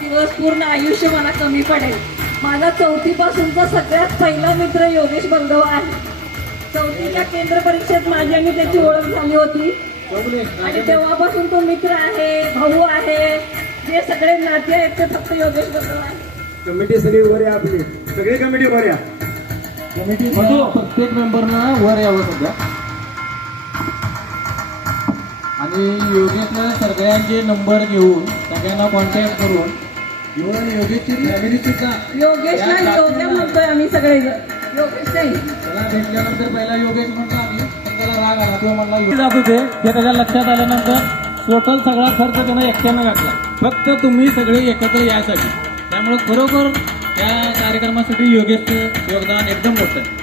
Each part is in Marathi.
दिवस पूर्ण आयुष्य मला कमी पडेल. माझा 4थी पासूनचा सगळ्यात पहिला मित्र योगेश बंधव आहे. 4थीच्या केंद्र परीक्षेत माझी आणि त्याची ओळख झाली होती आणि तेव्हापासून तो मित्र आहे, भाऊ आहे. जे सगळे नाते आहेत ते फक्त योगेश बंधव आहे. कमिटी सगळी वर आहे आपली, सगळी कमिटी वर या. कमिटी प्रत्येक मेंबरनं वर यावं सध्या. आणि योगेशला सगळ्यांचे नंबर घेऊन सगळ्यांना कॉन्टॅक्ट करून योगेशची फॅमिली सुद्धा योगेशला योग्य म्हणतोय आम्ही सगळे. योगेश नाही त्याला भेटल्यानंतर पहिला योगेश म्हणतो आम्ही, पण त्याला राग आला तो म्हणला जात होते. ते त्याच्या लक्षात आल्यानंतर टोटल सगळा खर्च त्यानं एकट्यानं घातला, फक्त तुम्ही सगळे एकत्र यासाठी. त्यामुळे खरोखर त्या कार्यक्रमासाठी योगेशचं योगदान एकदम मोठं आहे.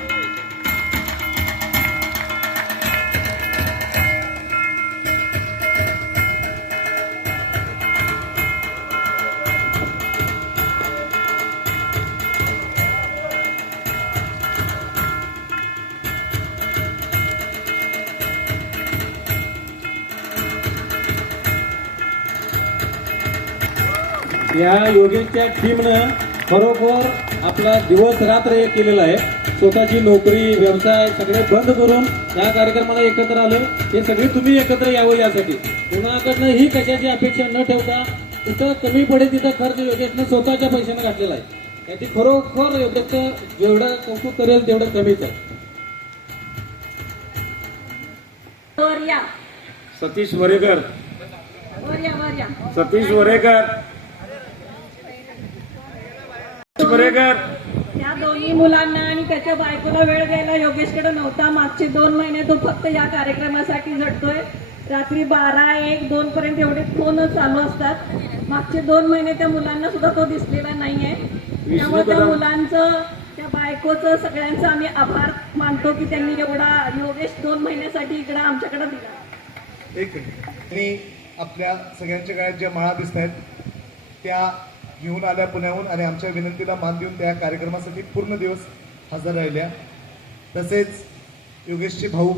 या योगेशच्या टीमनं खरोखर आपला दिवस रात्र एक केलेला आहे. स्वतःची नोकरी व्यवसाय सगळे बंद करून या कार्यक्रमाला एकत्र आलं. हे सगळे तुम्ही एकत्र यावं यासाठी. कुणाकडनं ही कशाची अपेक्षा न ठेवता कुठं कमी पडेल तिथं खर्च योगेशनं स्वतःच्या पैशानं घातलेला आहे. याची खरोखर योगेशचं जेवढं कौतुक करेल तेवढं कमीच आहे. वर या, सतीश वरेकर, वर या, वर या. सतीश वरेकर, वरेकर. या दोन्ही मुलांना आणि त्याच्या बायकोला वेळ द्यायला योगेशकडे नव्हता. मागचे 2 महिने तो फक्त या कार्यक्रमासाठी झटतोय. रात्री 12, 1, 2 पर्यंत एवढे फोन चालू असतात. मागचे 2 महिने त्या मुलांना सुद्धा तो दिसलेला नाहीये. त्यामुळे त्या मुलांचं, त्या बायकोचं, सगळ्यांचं आम्ही आभार मानतो की त्यांनी एवढा योगेश 2 महिन्यासाठी इकडं आमच्याकडे दिला. एक आणि आपल्या सगळ्यांच्या गळ्यात ज्या माळा दिसत आहेत त्या घेऊन आल्या पुण्याहून आणि आमच्या विनंतीला मान देऊन त्या कार्यक्रमासाठी पूर्ण दिवस हजर राहिल्या. तसेच योगेशचे भाऊ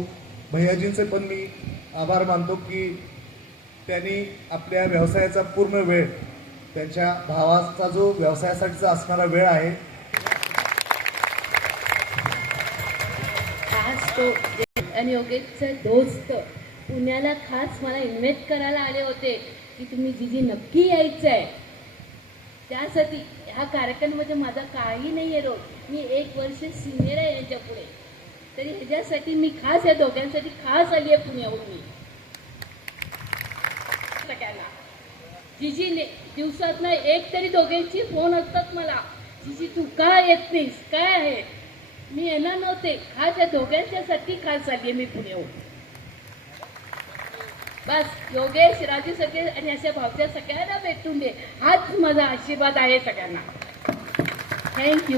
भैयाजींचे पण मी आभार मानतो की त्यांनी आपल्या व्यवसायाचा पूर्ण वेळ, त्यांच्या भावाचा जो व्यवसायासाठीचा असणारा वेळ आहे खास तो आणि योगेशचे दोस्त पुण्याला खास मला इन्व्हाइट करायला आले होते की तुम्ही जीजी नक्की यायचं आहे. त्यासाठी ह्या कार्यक्रमामध्ये माझा काही नाही आहे रोल. मी 1 वर्ष सिनियर आहे यांच्या पुढे. तरी ह्याच्यासाठी मी खास या दोघांसाठी खास आली आहे पुण्याहून. मी सगळ्यांना जीजीने दिवसातनं एक तरी दोघांची फोन असतात मला, जीजी तू का येत नाहीस, काय आहे. मी येणार नव्हते, खास या दोघांच्यासाठी खास आली आहे मी पुण्याहून. बस योगेश, राजू सगळे आणि अशा भावच्या सगळ्यांना भेटून दे, हाच माझा आशीर्वाद आहे सगळ्यांना. थँक्यू.